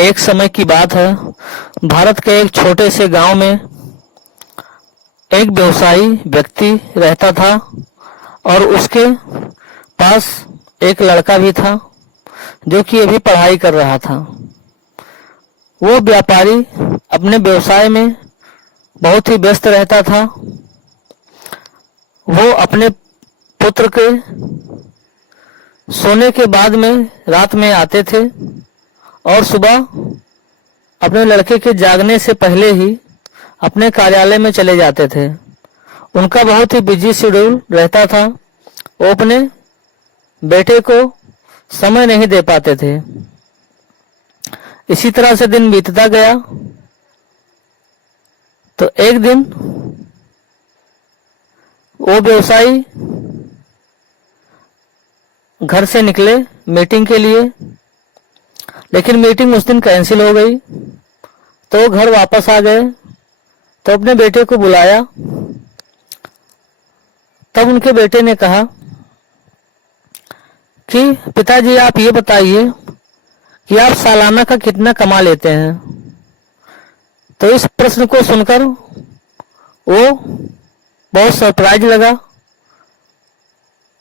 एक समय की बात है। भारत के एक छोटे से गांव में एक व्यवसायी व्यक्ति रहता था और उसके पास एक लड़का भी था जो कि अभी पढ़ाई कर रहा था। वो व्यापारी अपने व्यवसाय में बहुत ही व्यस्त रहता था। वो अपने पुत्र के सोने के बाद में रात में आते थे और सुबह अपने लड़के के जागने से पहले ही अपने कार्यालय में चले जाते थे। उनका बहुत ही बिजी शेड्यूल रहता था। वो अपने बेटे को समय नहीं दे पाते थे। इसी तरह से दिन बीतता गया। तो एक दिन वो व्यवसायी घर से निकले मीटिंग के लिए, लेकिन मीटिंग उस दिन कैंसिल हो गई। तो घर वापस आ गए तो अपने बेटे को बुलाया। तब उनके बेटे ने कहा कि पिताजी आप ये बताइए कि आप सालाना का कितना कमा लेते हैं। तो इस प्रश्न को सुनकर वो बहुत सरप्राइज लगा,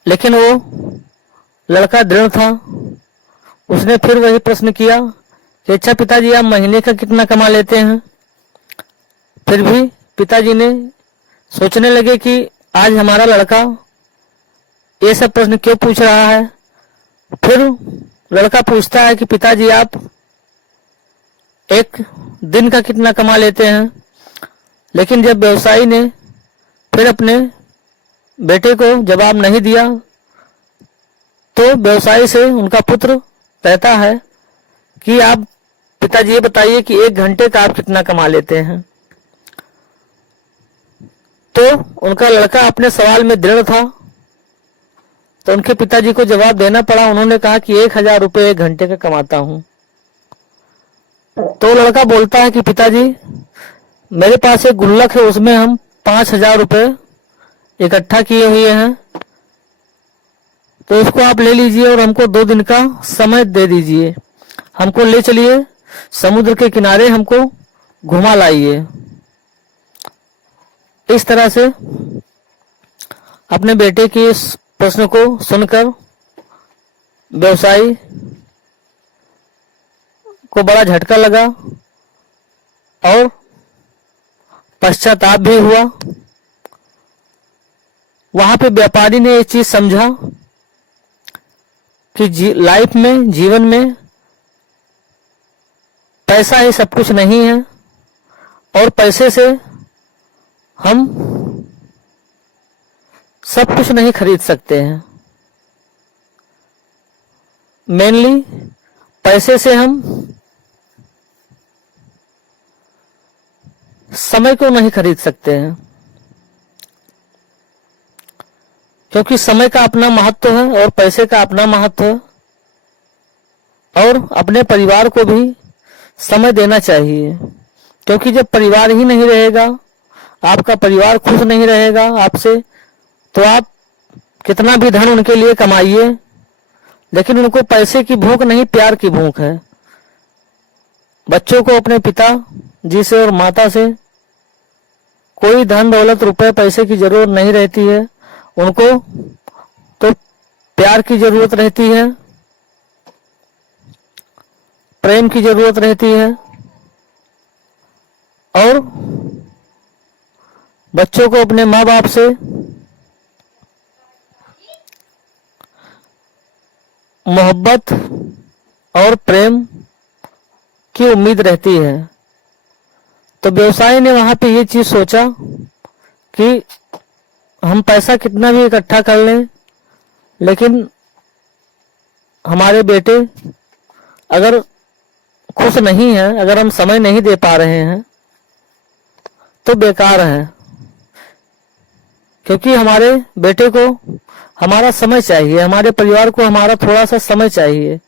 लेकिन वो लड़का दृढ़ था। उसने फिर वही प्रश्न किया कि अच्छा पिताजी आप महीने का कितना कमा लेते हैं। फिर भी पिताजी ने सोचने लगे कि आज हमारा लड़का ये सब प्रश्न क्यों पूछ रहा है। फिर लड़का पूछता है कि पिताजी आप एक दिन का कितना कमा लेते हैं। लेकिन जब व्यवसायी ने फिर अपने बेटे को जवाब नहीं दिया तो व्यवसायी से उनका पुत्र कहता है कि आप पिताजी ये बताइए कि एक घंटे का आप कितना कमा लेते हैं। तो उनका लड़का अपने सवाल में दृढ़ था। तो उनके पिताजी को जवाब देना पड़ा। उन्होंने कहा कि 1000 रुपये एक घंटे का कमाता हूं। तो लड़का बोलता है कि पिताजी मेरे पास एक गुल्लक है, उसमें हम 5000 रुपये इकट्ठा किए हुए हैं, तो उसको आप ले लीजिए और हमको 2 दिन का समय दे दीजिए। हमको ले चलिए समुद्र के किनारे, हमको घुमा लाइए। इस तरह से अपने बेटे के इस प्रश्न को सुनकर व्यवसायी को बड़ा झटका लगा और पश्चाताप भी हुआ। वहां पे व्यापारी ने एक चीज समझा कि लाइफ में, जीवन में पैसा ही सब कुछ नहीं है और पैसे से हम सब कुछ नहीं खरीद सकते हैं। मेनली पैसे से हम समय को नहीं खरीद सकते हैं, क्योंकि समय का अपना महत्व है और पैसे का अपना महत्व है। और अपने परिवार को भी समय देना चाहिए, क्योंकि जब परिवार ही नहीं रहेगा, आपका परिवार खुश नहीं रहेगा आपसे, तो आप कितना भी धन उनके लिए कमाइए, लेकिन उनको पैसे की भूख नहीं, प्यार की भूख है। बच्चों को अपने पिता जी से और माता से कोई धन दौलत रुपए पैसे की जरूरत नहीं रहती है। उनको तो प्यार की जरूरत रहती है, प्रेम की जरूरत रहती है। और बच्चों को अपने माँ बाप से मोहब्बत और प्रेम की उम्मीद रहती है। तो व्यवसायी ने वहां पे ये चीज सोचा कि हम पैसा कितना भी इकट्ठा कर लें, लेकिन हमारे बेटे अगर खुश नहीं है, अगर हम समय नहीं दे पा रहे हैं तो बेकार है। क्योंकि हमारे बेटे को हमारा समय चाहिए, हमारे परिवार को हमारा थोड़ा सा समय चाहिए,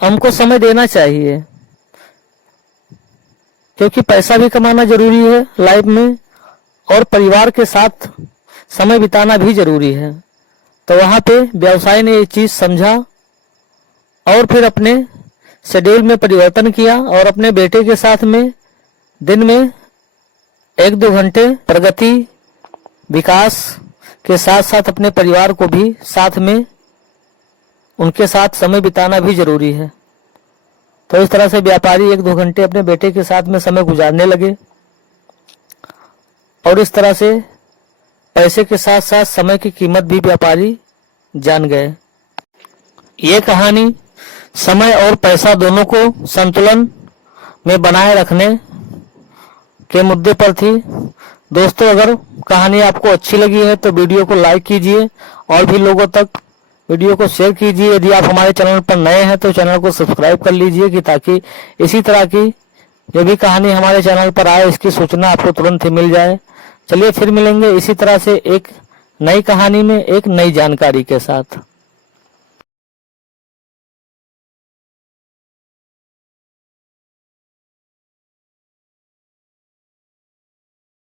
हमको समय देना चाहिए। क्योंकि पैसा भी कमाना जरूरी है लाइफ में और परिवार के साथ समय बिताना भी जरूरी है। तो वहां पे व्यवसायी ने ये चीज समझा और फिर अपने शेड्यूल में परिवर्तन किया और अपने बेटे के साथ में दिन में 1-2 घंटे प्रगति विकास के साथ साथ अपने परिवार को भी साथ में उनके साथ समय बिताना भी जरूरी है। तो इस तरह से व्यापारी 1-2 घंटे अपने बेटे के साथ में समय गुजारने लगे और इस तरह से पैसे के साथ साथ समय की कीमत भी व्यापारी जान गए। ये कहानी समय और पैसा दोनों को संतुलन में बनाए रखने के मुद्दे पर थी। दोस्तों, अगर कहानी आपको अच्छी लगी है तो वीडियो को लाइक कीजिए और भी लोगों तक वीडियो को शेयर कीजिए। यदि आप हमारे चैनल पर नए हैं तो चैनल को सब्सक्राइब कर लीजिए कि ताकि इसी तरह की जो भी कहानी हमारे चैनल पर आए इसकी सूचना आपको तुरंत ही मिल जाए। चलिए फिर मिलेंगे इसी तरह से एक नई कहानी में एक नई जानकारी के साथ।